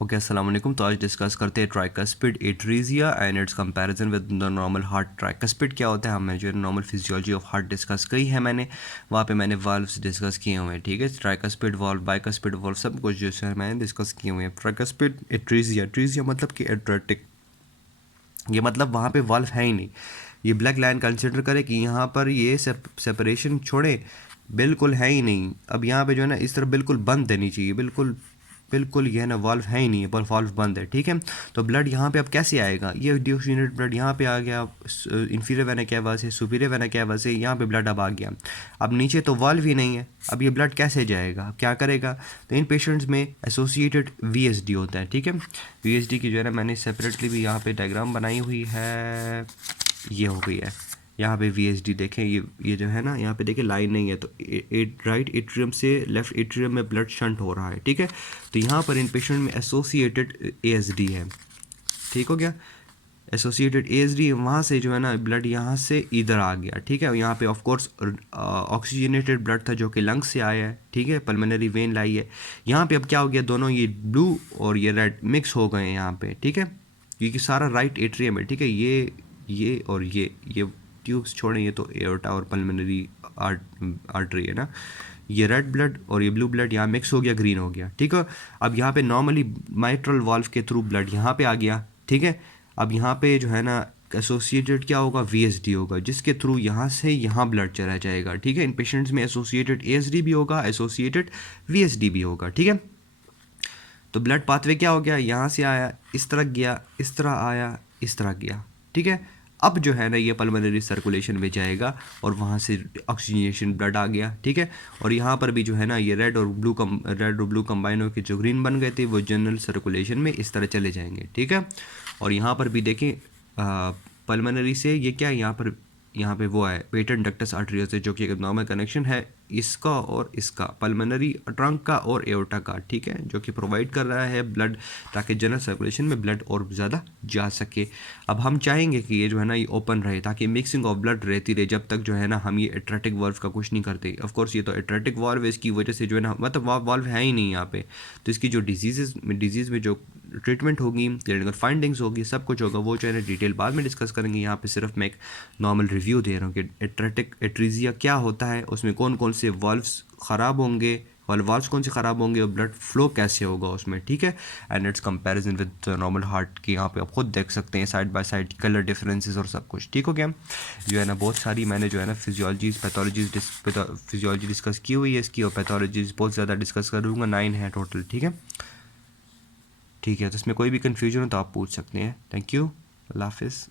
Okay अस्सलाम वालेकुम। तो आज डिस्कस करते हैं tricuspid atresia and its comparison with the normal heart. Tricuspid क्या होता है, हमें जो normal physiology of heart discuss की है मैंने, वहाँ पे मैंने वाल्व्स डिस्कस किए हुए हैं। ठीक है, ट्राइकस्पिड वाल्व, बाइकस्पिड वाल्व, सब कुछ जो है मैंने डिस्कस किए हुए हैं। ट्राइकस्पिड एट्रीजिया, एट्रीजिया मतलब कि एट्रेटिक, ये मतलब वहाँ पे वाल्व है ही नहीं। ये ब्लैक लाइन कंसिडर करें कि यहाँ पर ये सेपरेशन छोड़े बिल्कुल है ही नहीं। अब यहाँ पे जो है ना इस तरफ बिल्कुल बंद देनी चाहिए, बिल्कुल बिल्कुल ये है ना वाल्व है ही नहीं है, पर वाल्व बंद है। ठीक है, तो ब्लड यहाँ पे अब कैसे आएगा? ये डिओक्सीजनेटेड ब्लड यहाँ पे आ गया, इंफीरियर वेना कैवा से सुपीरियर वेना कैवा से यहाँ पे ब्लड अब आ गया। अब नीचे तो वाल्व ही नहीं है, अब ये ब्लड कैसे जाएगा? अब क्या करेगा? तो इन पेशेंट्स में एसोसिएटेड वीएसडी होता है। ठीक है, वीएसडी की जो है ना मैंने सेपरेटली भी यहाँ पे डायग्राम बनाई हुई है, ये हो गई है। यहाँ पे वीएसडी देखें, ये जो है ना यहाँ पे देखें लाइन नहीं है, तो राइट एट्रियम से लेफ्ट एट्रियम में ब्लड शंट हो रहा है। ठीक है, तो यहाँ पर इन पेशेंट में एसोसिएटेड एएसडी है। ठीक हो गया, एसोसिएटेड एएसडी, वहाँ से जो है ना ब्लड यहाँ से इधर आ गया। ठीक है, यहाँ पे ऑफ कोर्स ऑक्सीजनेटेड ब्लड था जो कि लंग्स से आया है। ठीक है, पल्मोनरी वेन लाई है। यहाँ पे अब क्या हो गया, दोनों ये ब्लू और ये रेड मिक्स हो गए हैं यहाँ पे। ठीक है, क्योंकि सारा राइट एट्रियम है। ठीक है, ये और ये ट्यूब्स छोड़ें, ये तो एओर्टा और पल्मोनरी आर्टरी है ना। ये रेड ब्लड और ये ब्लू ब्लड यहाँ मिक्स हो गया, ग्रीन हो गया। ठीक है, अब यहाँ पे नॉर्मली माइट्रल वाल्व के थ्रू ब्लड यहाँ पे आ गया। ठीक है, अब यहाँ पे जो है ना एसोसिएटेड क्या होगा, वीएसडी होगा, जिसके थ्रू यहाँ से यहाँ ब्लड चला जाएगा। ठीक है, इन पेशेंट्स में एसोसिएटेड एएसडी भी होगा, एसोसिएटेड वीएसडी भी होगा। ठीक है, तो ब्लड पाथवे क्या हो गया, यहाँ से आया, इस तरह गया, इस तरह आया, इस तरह गया। ठीक है, अब जो है ना ये पल्मोनरी सर्कुलेशन में जाएगा और वहाँ से ऑक्सीजनेशन ब्लड आ गया। ठीक है, और यहाँ पर भी जो है ना ये रेड और ब्लू कंबाइन होकर जो ग्रीन बन गए थे वो जनरल सर्कुलेशन में इस तरह चले जाएंगे। ठीक है, और यहाँ पर भी देखें पल्मोनरी से ये क्या है, यहाँ पे वो है पेटेंट डक्टस आर्टरियोस, जो कि एक नॉर्मल कनेक्शन है इसका और इसका, पल्मोनरी ट्रंक का और एओर्टा का। ठीक है, जो कि प्रोवाइड कर रहा है ब्लड, ताकि जनरल सर्कुलेशन में ब्लड और ज़्यादा जा सके। अब हम चाहेंगे कि ये जो है ना ये ओपन रहे, ताकि मिक्सिंग ऑफ ब्लड रहती रहे, जब तक जो है ना हम ये एट्रेटिक वाल्व का कुछ नहीं करते। ऑफ कोर्स ये तो एट्रेटिक वाल्व है, इसकी वजह से जो है ना मतलब वाल्व है ही नहीं यहाँ पे, तो इसकी जो डिजीज़ में जो ट्रीटमेंट होगी, क्लिनिकल फाइंडिंग्स होगी, सब कुछ होगा, वो जो है ना डिटेल बाद में डिस्कस करेंगे। यहाँ पे सिर्फ मैं एक नॉर्मल रिव्यू दे रहा हूँ कि एट्रीजिया क्या होता है, उसमें कौन कौन से वाल्व्स ख़राब होंगे, वाल्व्स कौन से ख़राब होंगे, और ब्लड फ्लो कैसे होगा उसमें। ठीक है, and its comparison with normal heart की यहाँ पे आप खुद देख सकते हैं side by side colour differences और सब कुछ। ठीक हो गया, जो है ना बहुत सारी मैंने जो है ना फिजियोलॉजी डिस्कस की हुई है इसकी, और पैथोलॉजीज बहुत ज़्यादा डिस्कस करूँगा, 9 है टोटल। ठीक है, ठीक है, तो इसमें कोई भी कन्फ्यूजन हो तो आप पूछ सकते हैं। थैंक यू, अल्लाह हाफिज़।